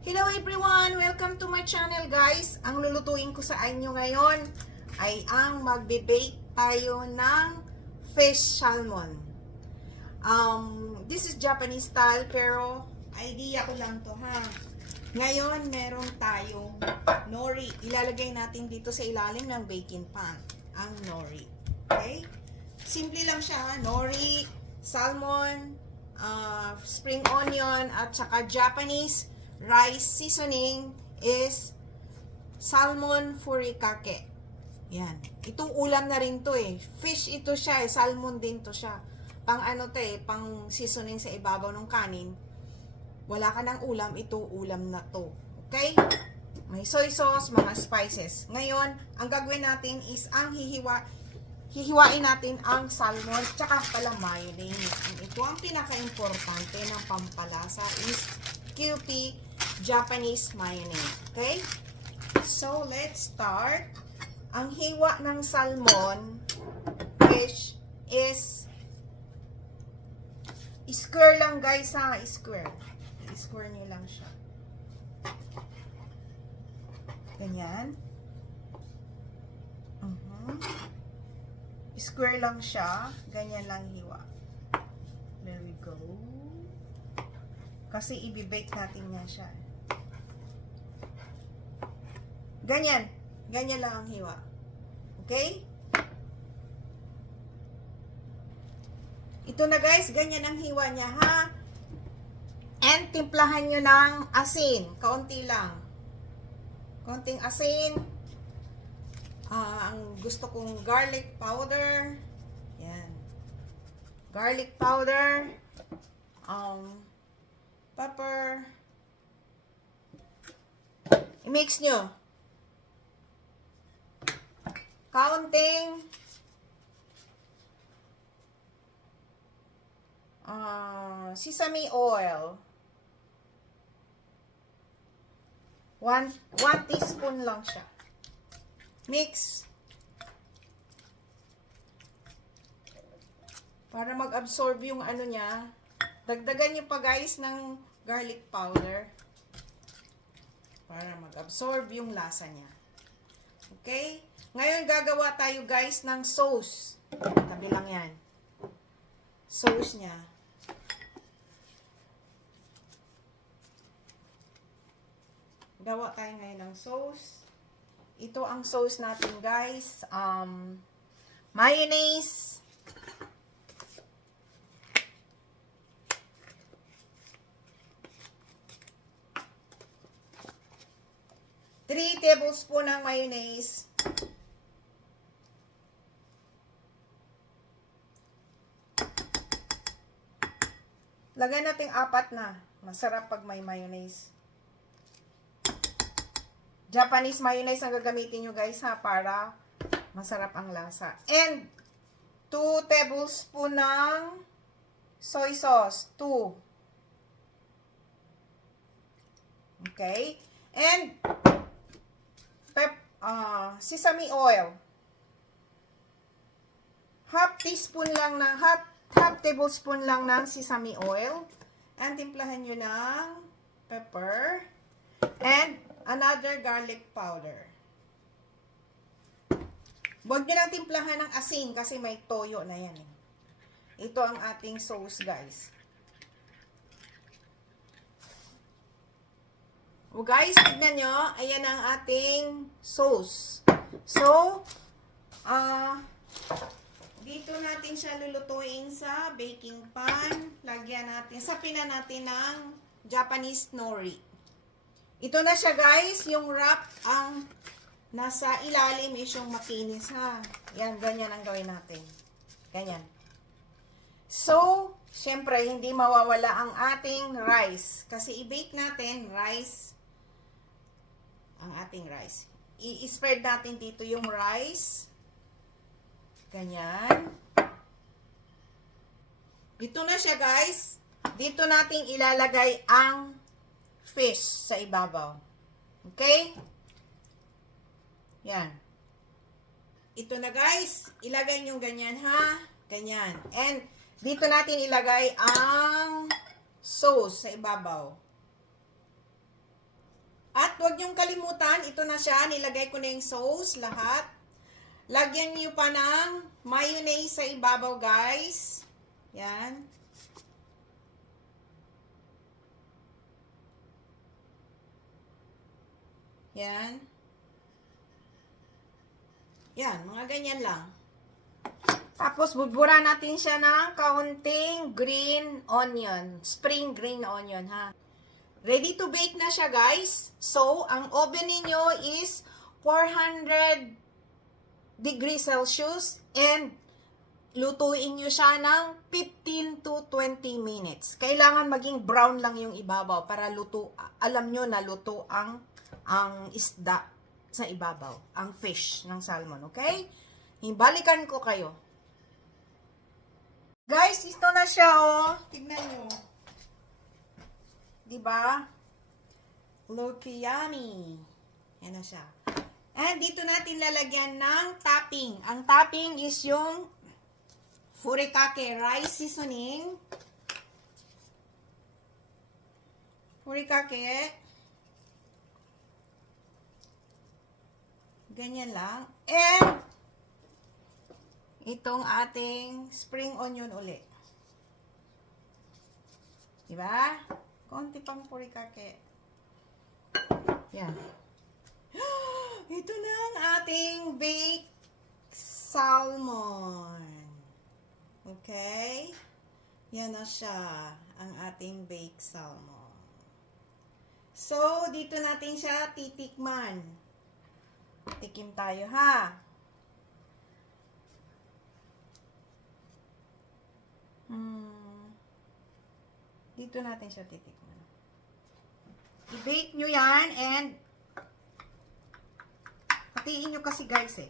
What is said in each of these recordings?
Hello everyone! Welcome to my channel guys! Ang lulutuin ko sa inyo ngayon ay ang magbe-bake tayo ng fish salmon. This is Japanese style pero idea ko lang to ha. Ngayon meron tayong nori. Ilalagay natin dito sa ilalim ng baking pan ang nori. Okay? Simple lang siya ha. Nori, salmon, spring onion at saka Japanese rice seasoning is salmon furikake. Yan. Itong ulam na rin to eh. Fish ito siya eh. Salmon din to siya. Pang ano to eh. Pang seasoning sa ibabaw ng kanin. Wala ka ng ulam. Ito ulam na to. Okay? May soy sauce, mga spices. Ngayon, ang gagawin natin is ang hihiwain natin ang salmon tsaka pala mayonnaise. Ito ang pinaka-importante ng pampalasa is QP Japanese mayonnaise. Okay? So, let's start. Ang hiwa ng salmon fish is square lang guys ha. Square. I-square nyo lang siya. Ganyan. Square lang siya. Ganyan lang hiwa. There we go. Kasi i-bake natin nga siya. Ganyan. Ganyan lang ang hiwa. Okay? Ito na guys, ganyan ang hiwa niya ha. And timplahan nyo ng asin. Kaunti lang. Kaunting asin. Ang gusto kong garlic powder. Yan. Garlic powder. Pepper. I-mix nyo. Kaunting sesame oil. 1 teaspoon lang siya. Mix. Para mag-absorb yung ano niya. Dagdagan nyo pa guys ng garlic powder. Para mag-absorb yung lasa niya. Okay? Ngayon gagawa tayo guys ng sauce. Tabi lang yan. Sauce niya. Gawa tayo ngayon ng sauce. Ito ang sauce natin guys. Mayonnaise. 3 tablespoon ng mayonnaise. Lagay natin 4 na. Masarap pag may mayonnaise. Japanese mayonnaise ang gagamitin nyo guys ha, para masarap ang lasa. And 2 tablespoon ng soy sauce. 2. Okay? And sesame oil. Half tablespoon lang ng sesame oil. And timplahan nyo ng pepper. And another garlic powder. Huwag nyo lang timplahan ng asin kasi may toyo na yan. Ito ang ating sauce guys. O guys, tignan nyo. Ayan ang ating sauce. So, dito natin siya lulutuin sa baking pan. Lagyan natin, sapinan natin ng Japanese nori. Ito na siya guys, yung wrap ang nasa ilalim is yung makinis ha. Yan, ganyan ang gawin natin. Ganyan. So, syempre, hindi mawawala ang ating rice. Kasi i-bake natin rice, ang ating rice. I-spread natin dito yung rice. Ganyan. Dito na siya guys. Dito natin ilalagay ang fish sa ibabaw. Okay? Yan. Ito na guys. Ilagay nyo ganyan ha. Ganyan. And dito natin ilagay ang sauce sa ibabaw. At huwag niyong kalimutan, ito na siya, nilagay ko na yung sauce, lahat. Lagyan niyo pa ng mayonnaise sa ibabaw, guys. Yan. Yan. Yan, mga ganyan lang. Tapos, bubura natin siya ng kaunting green onion. Spring green onion, ha. Ready to bake na siya, guys. So, ang oven niyo is 400 degrees Celsius and lutuin nyo siya ng 15 to 20 minutes. Kailangan maging brown lang yung ibabaw para luto, alam nyo na luto ang isda sa ibabaw, ang fish ng salmon, okay? Ibalikan ko kayo. Guys, ito na siya, oh. Tignan nyo. Diba? Look yummy. Yan na siya. And dito natin lalagyan ng topping. Ang topping is yung furikake rice seasoning. Furikake. Ganyan lang. And itong ating spring onion ulit. Diba? Konti pang furikake. Yan. Ito na ang ating baked salmon. Okay? Yan na siya, ang ating baked salmon. So, dito natin siya titikman. Tikim tayo, ha? Dito natin siya titikman. I-bake nyo yan and hatiin nyo kasi, guys, eh.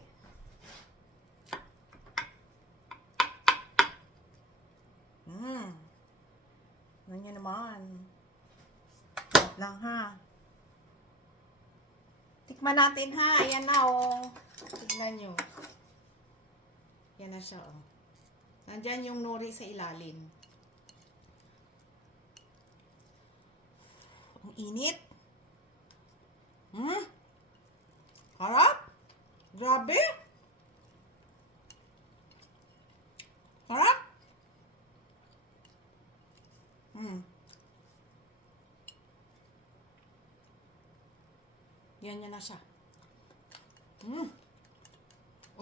Ano nyo naman. Wait lang, ha. Tikman natin, ha. Ayan na, oh. Tignan nyo. Yan na siya, oh. Nandyan yung nori sa ilalim. Ang init. Harap. Grabe. Harap. Yan na siya.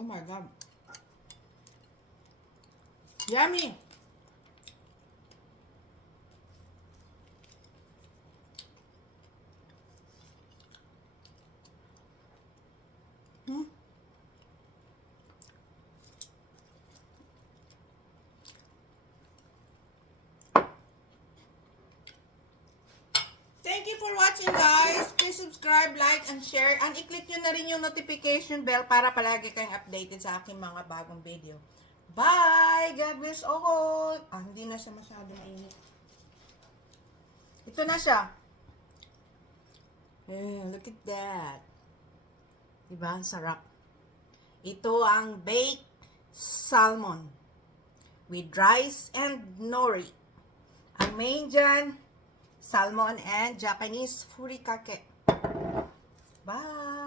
Oh my God. Yummy. Thank you for watching, guys. Please subscribe, like, and share. And i-click nyo na rin yung notification bell para palagi kayong updated sa aking mga bagong video. Bye! God bless all! Hindi na siya masyado mainit. Ito na siya. Look at that. Diba? Ang sarap. Ito ang baked salmon with rice and nori. Ang main dyan, salmon and Japanese furikake. Bye!